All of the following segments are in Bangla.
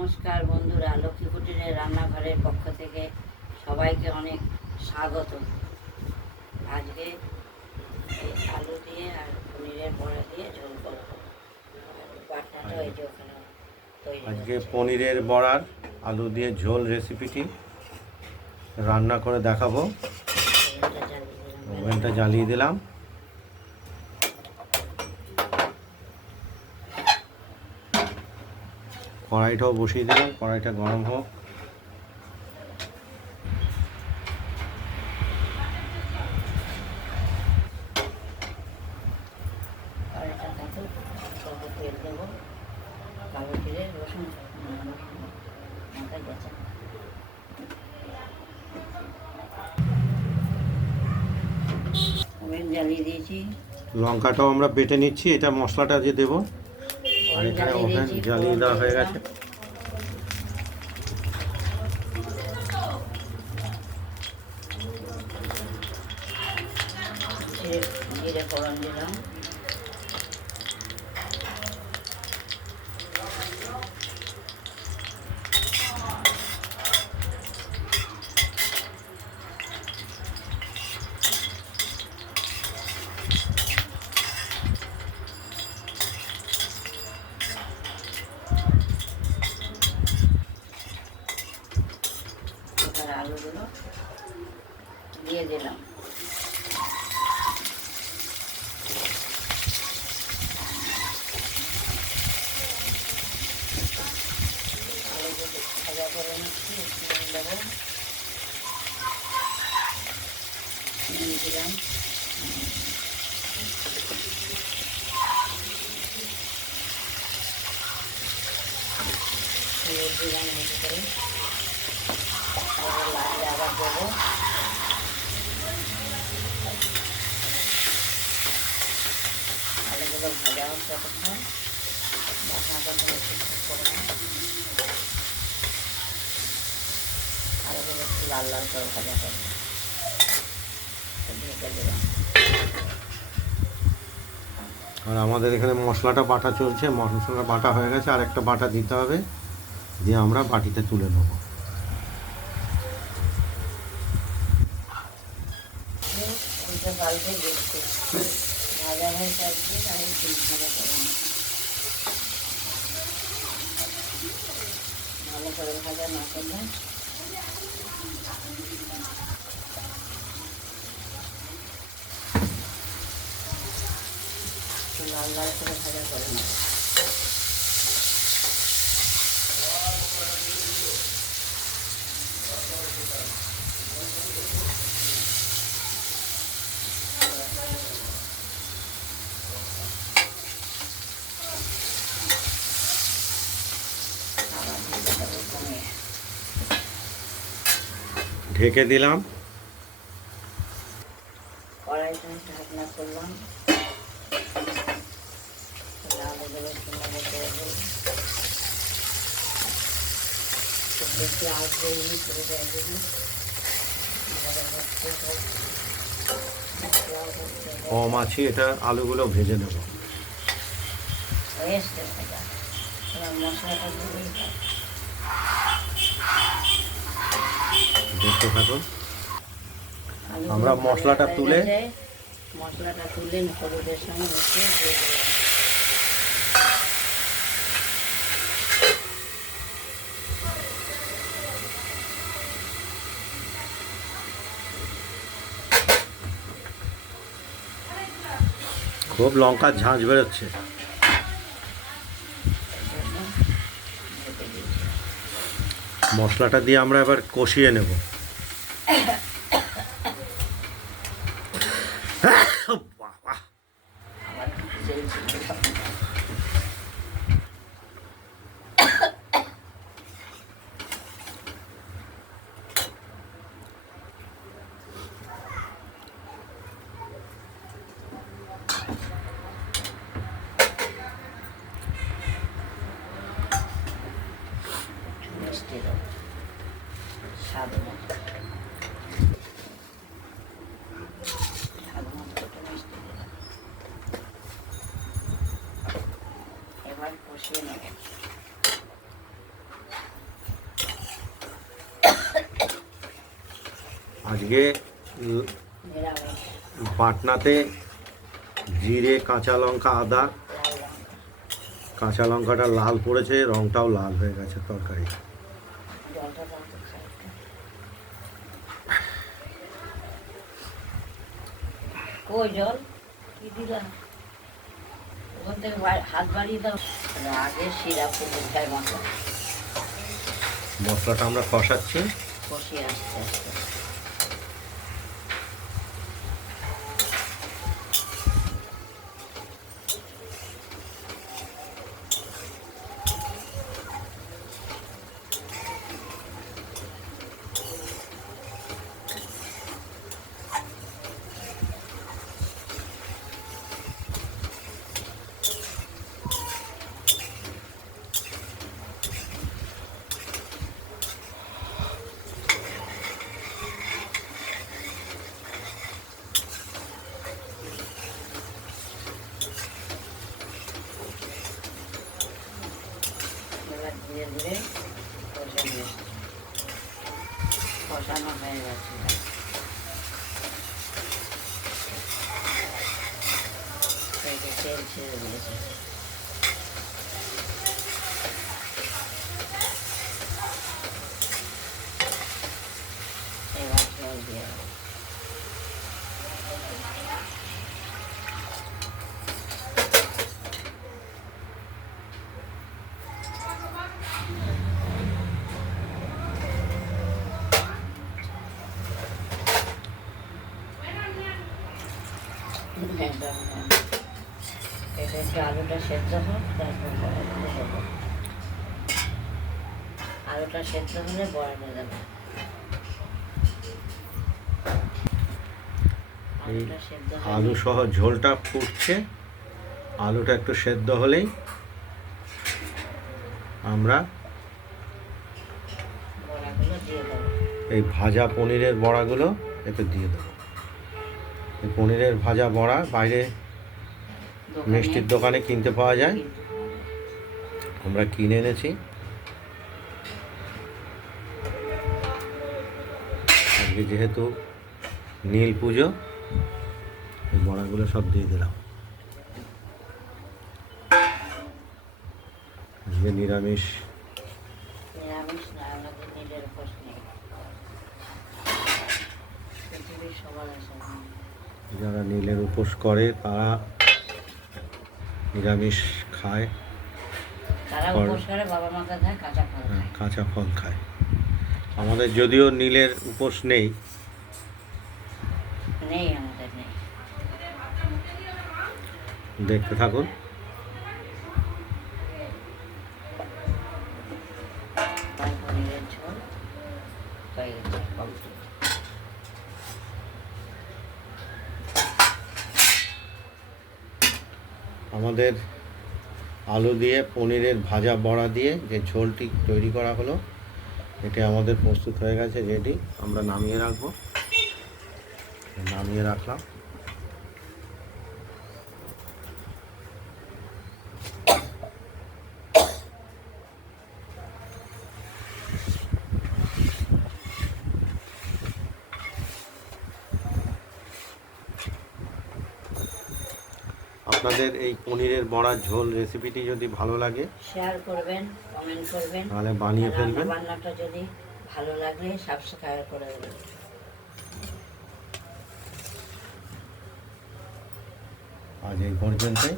নমস্কার বন্ধুরা, লক্ষ্মী কুটিরের রান্নাঘরের পক্ষ থেকে সবাইকে অনেক স্বাগত। আজকে এই আলু দিয়ে আর পনিরের বড়া দিয়ে ঝোল করবো। বাটনাটা ওই যে ওখানে তৈরি আজকে হচ্ছে। পনিরের বড়ার আলু দিয়ে ঝোল রেসিপিটি রান্না করে দেখাবো। ওভেনটা জ্বালিয়ে দিলাম। কড়াইটাও বসিয়ে দিলাম, কড়াইটা গরম হোক। তেল দেবো, কালো জিরে, রসুন লঙ্কা গেছে। ওভেন জ্বালিয়ে দিয়েছি। লঙ্কাটাও আমরা বেটে নিচ্ছি, এটা মশলাটা যে দেবো। আর এখানে ওভেন জ্বালিয়ে দেওয়া হয়ে গেছে। জিরে ফোড়ন দিলাম, আলুগুলো দিয়ে দিলাম। আলুগুলো ভাজা করে নিচ্ছি, নুন দেবো, নুন দিলাম, হলুদ দিলাম মতো করে, লাগলে আবার দেবো। আলুগুলো ভাজা হচ্ছে ততক্ষণ বাটনাটা ঠিকঠাক করে না, আলুগুলো একটু লাল লাল করে ভাজা করবো। ঢেকে দিলাম। আর আমাদের এখানে মশলাটা বাটা চলছে, মশলাটা বাটা হয়ে গেছে, আর একটা বাটা দিতে হবে, দিয়ে আমরা বাটিতে তুলে নেবো। উল্টে পাল্টে দেখছি ভাজা হয়ে থাকবে, তাই ঠিক ভাজা করে নিই। ভালো করে ভাজা না করলে লাল লাল করে ভাজা করে নিই। ঢেকে দিলাম। কড়াইটা ঢাকনা করলাম, আলুগুলো কিভাবে করবো বেশি আসবে করে দেয় যদি কম আছে, এটা আলুগুলো ভেজে নেব। এসছে ভাজা, এবার মশলাটা দিলেই দেখতে থাকুন। আমরা মশলাটা তুলে হলুদের সঙ্গে মিশিয়ে দিয়ে দিলাম। খুব লঙ্কার ঝাঁঝ বেরোচ্ছে। মশলাটা দিয়ে আমরা এবার কষিয়ে নেব। মিষ্টি দেবো স্বাদ মতো, একটু মিষ্টি দিলাম। এবার কষিয়ে নেব। আজকে নিরামিষ বাটনাতে জিরে, কাঁচা লঙ্কা, আদা, লাল লঙ্কা। কাঁচা লঙ্কাটা লাল পড়েছে, রঙটাও লাল হয়ে গেছে তরকারি। জলটা দাও তো খাই একটু। কই জল কি দিলাম ওখান থেকে হাত বাড়িয়ে দাও। আগে শিরা পুকুর খায় মশলা মশলাটা আমরা কষাচ্ছি। কষিয়ে আস্তে আস্তে। এবার ধীরে ধীরে কষানো কষানো হয়ে গেছে। থেকে তেল ছেড়ে দিয়েছে। এবার জল দিয়ে দেবো। এটা একটু আলুটা সেদ্ধ হোক, তারপর বড়াগুলো দেবো। আলুটা সেদ্ধ হলে বড়াটা দেবো। এই আলুটা সেদ্ধ আলু সহ ঝোলটা ফুটছে, আলুটা একটু সেদ্ধ হলেই আমরা বড়াগুলো দিয়ে দেবো। এই ভাজা পনিরের বড়াগুলো এতে দিয়ে দেবো। এই পনিরের ভাজা বড়া বাইরে মিষ্টির দোকানে কিনতে পাওয়া যায়, আমরা কিনে এনেছি। আজকে যেহেতু নীল পুজো, এই বড়াগুলো সব দিয়ে দিলাম। আজকে নিরামিষ। নিরামিষ না, আমাদের নিজের উপোস নেই। পৃথিবীর সবার আছে। যারা নীলের উপোস করে তারা নিরামিষ খায়, তারা উপোস করে বাবা মাকে দেয় কাঁচা ফল খায়। কাঁচা ফল খায়। আমাদের যদিও নীলের উপোস নেই, নেই আমাদের নেই। দেখতে থাকুন। তাই পনিরের ঝোল হয়ে গেছে কমপ্লিট। আমাদের আলু দিয়ে পনিরের ভাজা বড়া দিয়ে যে ঝোলটি তৈরি করা হলো, এটি আমাদের প্রস্তুত হয়ে গেছে, রেডি। আমরা নামিয়ে রাখবো। নামিয়ে রাখলাম। আপনাদের এই পনিরের বড়ার ঝোল রেসিপিটি যদি ভালো লাগে, শেয়ার করবেন, কমেন্ট করবেন, তাহলে বানিয়ে ফেলবেন। রান্নাটা যদি ভালো লাগলে সাবস্ক্রাইব করে দেবেন। আজ এই পর্যন্তই।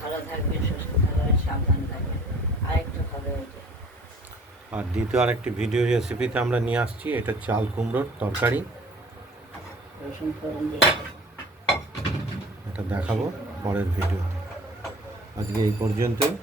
ভালো থাকবেন, সুস্থ থাকবেন, সাবধান থাকবেন। আরেকটু হবে হয়েছে আর দ্বিতীয় আরেকটি ভিডিও রেসিপিতে আমরা নিয়ে আসছি, এটা চাল কুমড়োর তরকারি। রসুন ফোড়ন দিয়ে এটা দেখাবো পরের ভিডিওতে। আজকে এই পর্যন্তই।